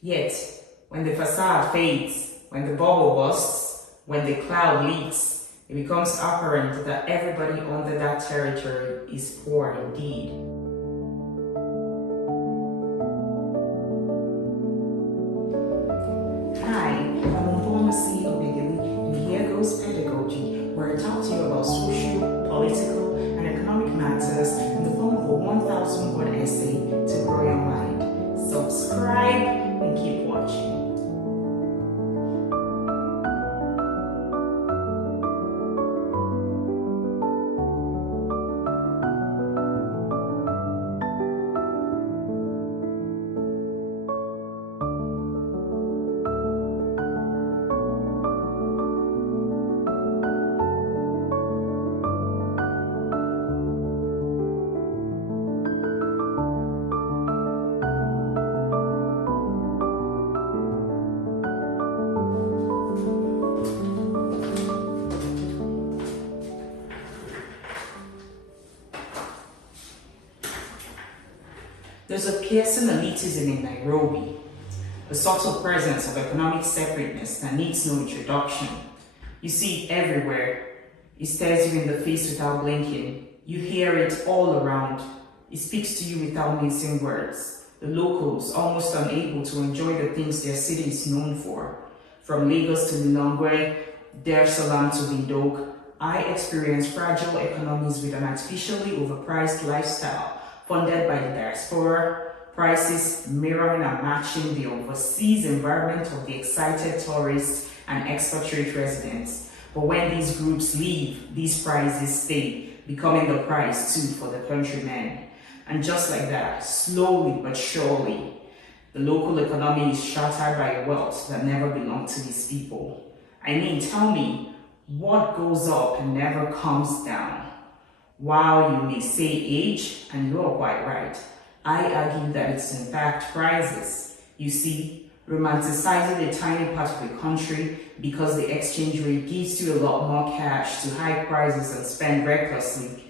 Yet, when the facade fades, when the bubble bursts, when the cloud leaks, it becomes apparent that everybody under that territory is poor indeed. Hi, I'm Pharmacy Obigili, and here goes Pedagogy, where I talk to you about social, political, and economic matters in the form of a 1,000-word essay to grow your mind. Subscribe and keep watching. There's a piercing elitism in Nairobi, a subtle presence of economic separateness that needs no introduction. You see it everywhere. It stares you in the face without blinking. You hear it all around. It speaks to you without mincing words. The locals, almost unable to enjoy the things their city is known for. From Lagos to Lilongwe, Dar es Salaam to Windhoek, I experience fragile economies with an artificially overpriced lifestyle funded by the diaspora, prices mirroring and matching the overseas environment of the excited tourists and expatriate residents. But when these groups leave, these prices stay, becoming the price too for the countrymen. And just like that, slowly but surely, the local economy is shattered by a wealth that never belonged to these people. I mean, tell me, what goes up and never comes down? While you may say age, and you are quite right, I argue that it's in fact prices. You see, romanticizing a tiny part of the country because the exchange rate gives you a lot more cash to hike prices and spend recklessly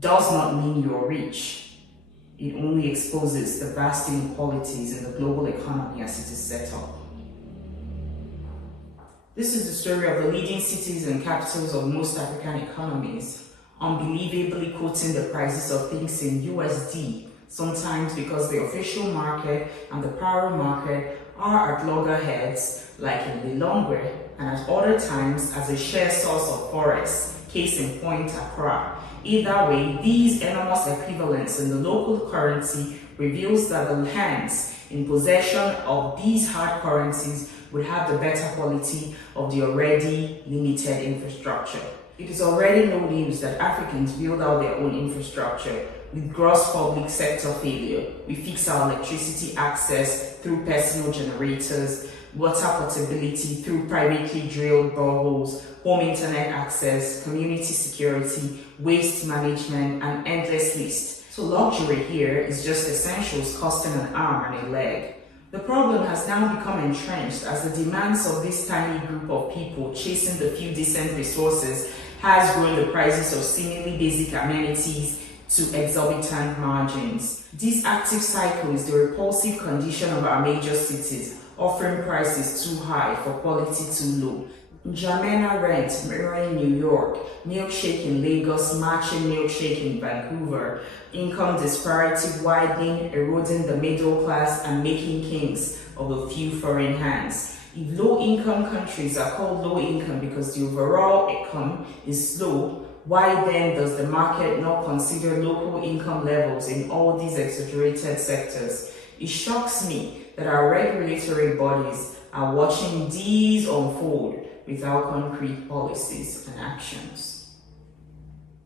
does not mean you're rich. It only exposes the vast inequalities in the global economy as it is set up. This is the story of the leading cities and capitals of most African economies, unbelievably quoting the prices of things in USD, sometimes because the official market and the power market are at loggerheads like in Lilongwe, and at other times as a shared source of forex, case in point Accra. Either way, these enormous equivalents in the local currency reveals that the hands in possession of these hard currencies would have the better quality of the already limited infrastructure. It is already no news that Africans build out their own infrastructure with gross public sector failure. We fix our electricity access through personal generators, water portability through privately drilled boreholes, home internet access, community security, waste management, and endless list. So luxury here is just essentials costing an arm and a leg. The problem has now become entrenched as the demands of this tiny group of people chasing the few decent resources has grown the prices of seemingly basic amenities to exorbitant margins. This active cycle is the repulsive condition of our major cities, offering prices too high for quality too low. Jamena rent mirroring New York, milkshake in Lagos matching milkshake in Vancouver, income disparity widening, eroding the middle class and making kings of a few foreign hands. If low-income countries are called low-income because the overall income is low, why then does the market not consider local income levels in all these exaggerated sectors? It shocks me that our regulatory bodies are watching these unfold without concrete policies and actions.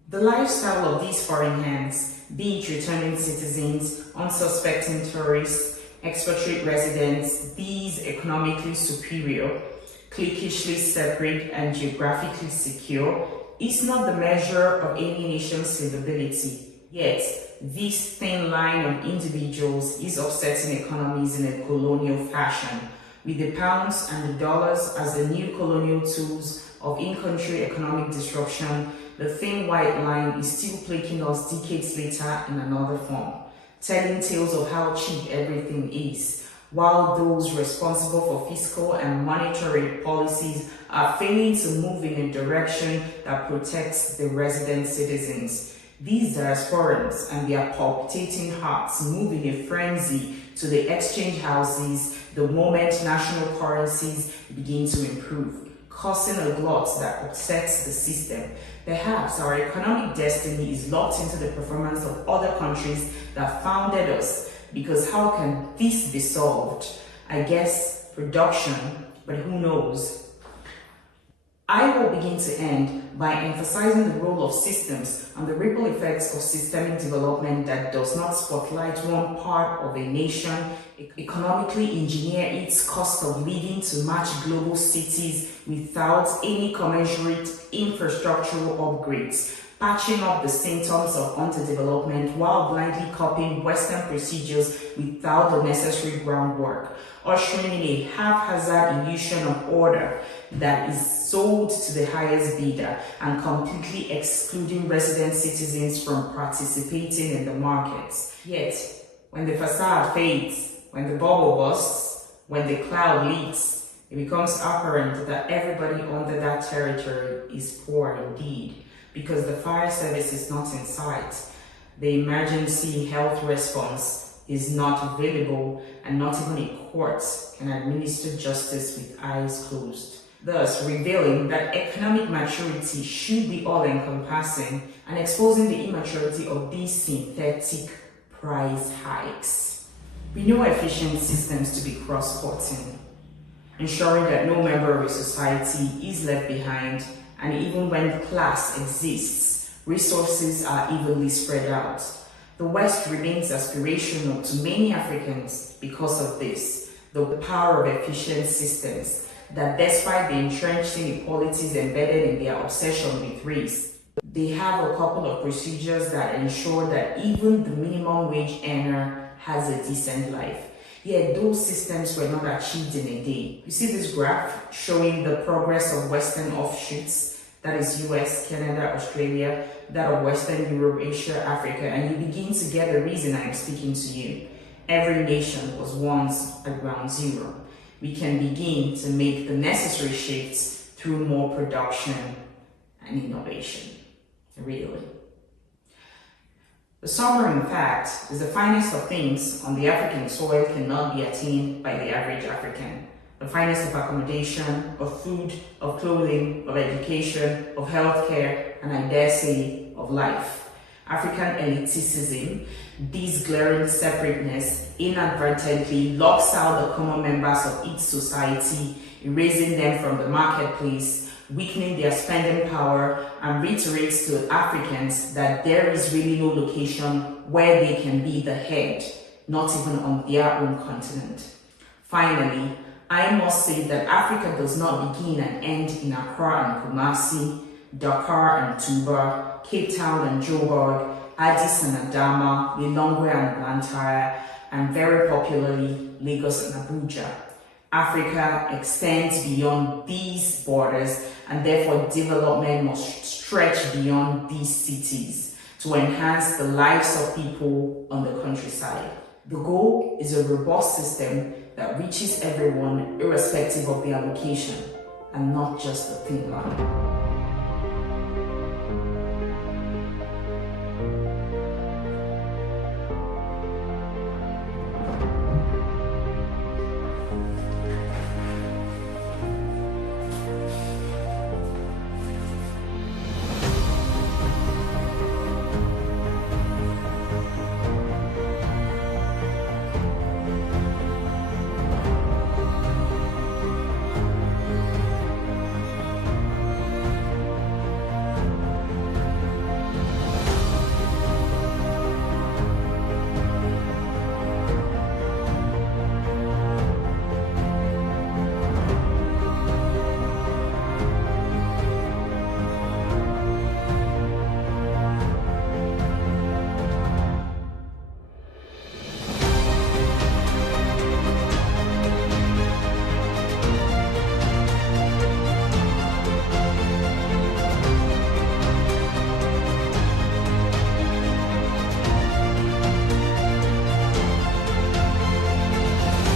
The lifestyle of these foreign hands, be it returning citizens, unsuspecting tourists, expatriate residents, these economically superior, cliquishly separate, and geographically secure, is not the measure of any nation's livability. Yet, this thin line of individuals is offsetting economies in a colonial fashion, with the pounds and the dollars as the new colonial tools of in-country economic disruption. The thin white line is still plaguing us decades later in another form, telling tales of how cheap everything is, while those responsible for fiscal and monetary policies are failing to move in a direction that protects the resident citizens. These diasporans and their palpitating hearts move in a frenzy to the exchange houses the moment national currencies begin to improve, causing a glut that upsets the system. Perhaps our economic destiny is locked into the performance of other countries that founded us, because how can this be solved? I guess production, but who knows? I will begin to end by emphasizing the role of systems and the ripple effects of systemic development that does not spotlight one part of a nation, economically engineer its cost of living to match global cities without any commensurate infrastructural upgrades, patching up the symptoms of underdevelopment while blindly copying Western procedures without the necessary groundwork, ushering in a haphazard illusion of order that is sold to the highest bidder and completely excluding resident citizens from participating in the markets. Yet, when the facade fades, when the bubble bursts, when the cloud leaks, it becomes apparent that everybody under that territory is poor indeed, because the fire service is not in sight, the emergency health response is not available, and not even a court can administer justice with eyes closed, thus revealing that economic maturity should be all-encompassing and exposing the immaturity of these synthetic price hikes. We know efficient systems to be cross-cutting, ensuring that no member of a society is left behind, and even when class exists, resources are evenly spread out. The West remains aspirational to many Africans because of this, the power of efficient systems that, despite the entrenched inequalities embedded in their obsession with race, they have a couple of procedures that ensure that even the minimum wage earner has a decent life. Yet those systems were not achieved in a day. You see this graph showing the progress of Western offshoots, that is US, Canada, Australia, that of Western Europe, Asia, Africa, and you begin to get the reason I am speaking to you. Every nation was once at ground zero. We can begin to make the necessary shifts through more production and innovation. Really. The sovereign fact is the finest of things on the African soil cannot be attained by the average African. The finest of accommodation, of food, of clothing, of education, of healthcare, and I dare say, of life. African elitism, this glaring separateness, inadvertently locks out the common members of each society, erasing them from the marketplace, weakening their spending power, and reiterates to Africans that there is really no location where they can be the head, not even on their own continent. Finally, I must say that Africa does not begin and end in Accra and Kumasi, Dakar and Tuba, Cape Town and Joburg, Addis and Adama, Lilongwe and Blantyre, and very popularly, Lagos and Abuja. Africa extends beyond these borders, and therefore development must stretch beyond these cities to enhance the lives of people on the countryside. The goal is a robust system that reaches everyone irrespective of their location, and not just the thin line.